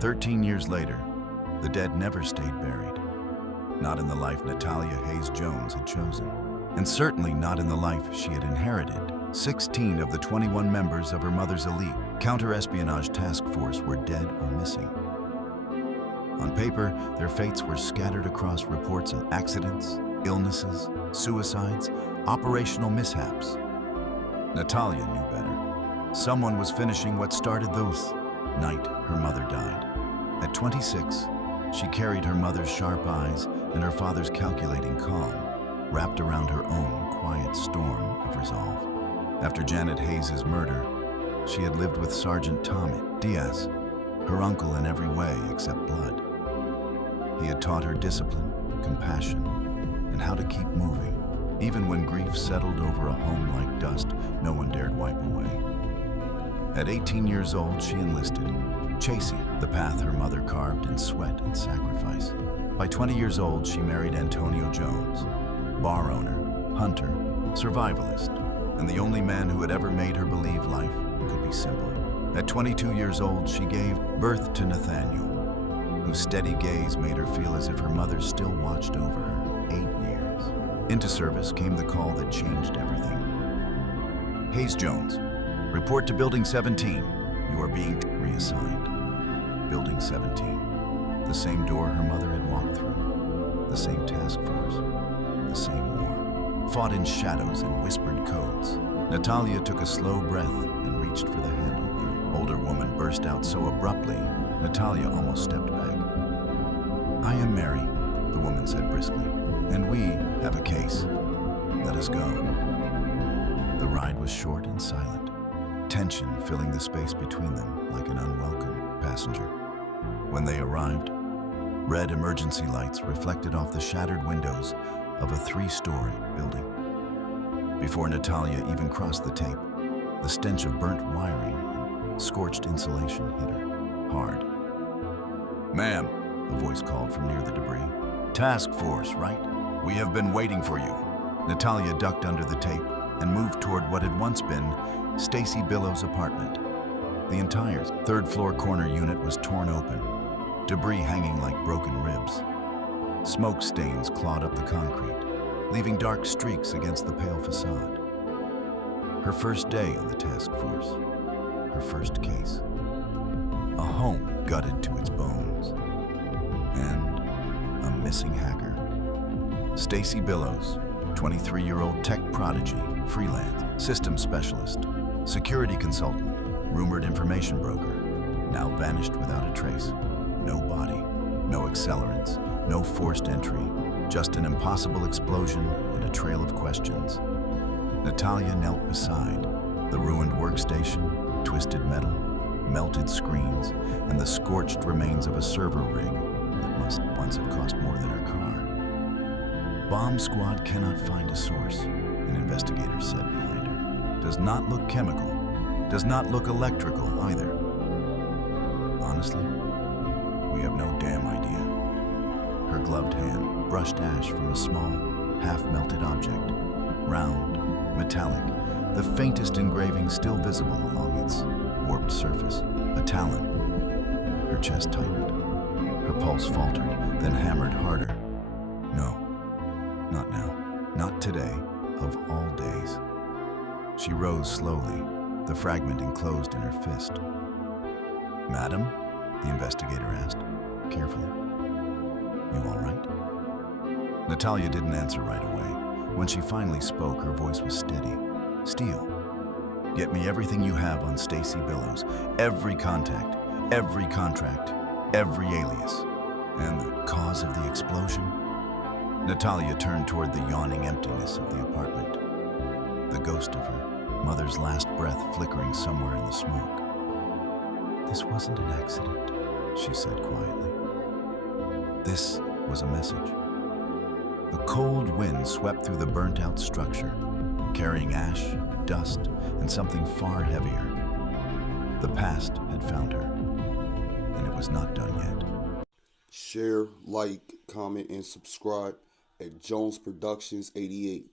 13 years later, the dead never stayed buried. Not in the life Natalia Hayes-Jones had chosen, and certainly not in the life she had inherited. 16 of the 21 members of her mother's elite counter-espionage task force were dead or missing. On paper, their fates were scattered across reports of accidents, illnesses, suicides, operational mishaps. Natalia knew better. Someone was finishing what started the night her mother died. At 26, she carried her mother's sharp eyes and her father's calculating calm, wrapped around her own quiet storm of resolve. After Janet Hayes' murder, she had lived with Sergeant Tommy Diaz, her uncle in every way except blood. He had taught her discipline, compassion, and how to keep moving. Even when grief settled over a home like dust, no one dared wipe away. At 18 years old, she enlisted, chasing the path her mother carved in sweat and sacrifice. By 20 years old, she married Antonio Jones, bar owner, hunter, survivalist, and the only man who had ever made her believe life could be simple. At 22 years old, she gave birth to Nathanael, whose steady gaze made her feel as if her mother still watched over her. 8 years. Into service came the call that changed everything. Hayes-Jones, report to Building 17. You are being reassigned. Building 17. The same door her mother had walked through. The same task force. The same war. Fought in shadows and whispered codes. Natalia took a slow breath and reached for the handle. When an older woman burst out so abruptly, Natalia almost stepped back. I am Mary, the woman said briskly, and we have a case. Let us go. The ride was short and silent, tension filling the space between them like an unwelcome passenger. When they arrived, red emergency lights reflected off the shattered windows of a 3-story building. Before Natalia even crossed the tape, the stench of burnt wiring and scorched insulation hit her hard. Ma'am, a voice called from near the debris. Task force, right? We have been waiting for you. Natalia ducked under the tape and moved toward what had once been Stacy Billow's apartment. The entire 3rd-floor corner unit was torn open, debris hanging like broken ribs. Smoke stains clawed up the concrete, leaving dark streaks against the pale facade. Her first day on the task force, her first case. A home gutted to its bones, and a missing hacker. Stacy Billows, 23-year-old tech prodigy, freelance, systems specialist, security consultant, rumored information broker, now vanished without a trace. No body, no accelerants, no forced entry, just an impossible explosion and a trail of questions. Natalia knelt beside the ruined workstation, twisted metal, melted screens, and the scorched remains of a server rig that must once have cost more than her car. Bomb squad cannot find a source, an investigator said behind her. Does not look chemical, does not look electrical either. Honestly, we have no damn idea. Her gloved hand brushed ash from a small, half-melted object, round, metallic, the faintest engraving still visible along its warped surface. A talon. Her chest tightened. Her pulse faltered, then hammered harder. No, not now. Not today, of all days. She rose slowly, the fragment enclosed in her fist. Madam? The investigator asked, carefully. You all right? Natalia didn't answer right away. When she finally spoke, her voice was steady. Steel. Get me everything you have on Stacy Billows. Every contact, every contract, every alias. And the cause of the explosion? Natalia turned toward the yawning emptiness of the apartment. The ghost of her mother's last breath flickering somewhere in the smoke. This wasn't an accident, she said quietly. This was a message. The cold wind swept through the burnt-out structure, carrying ash, dust, and something far heavier. The past had found her, and it was not done yet. Share, like, comment, and subscribe at Jones Productions 88.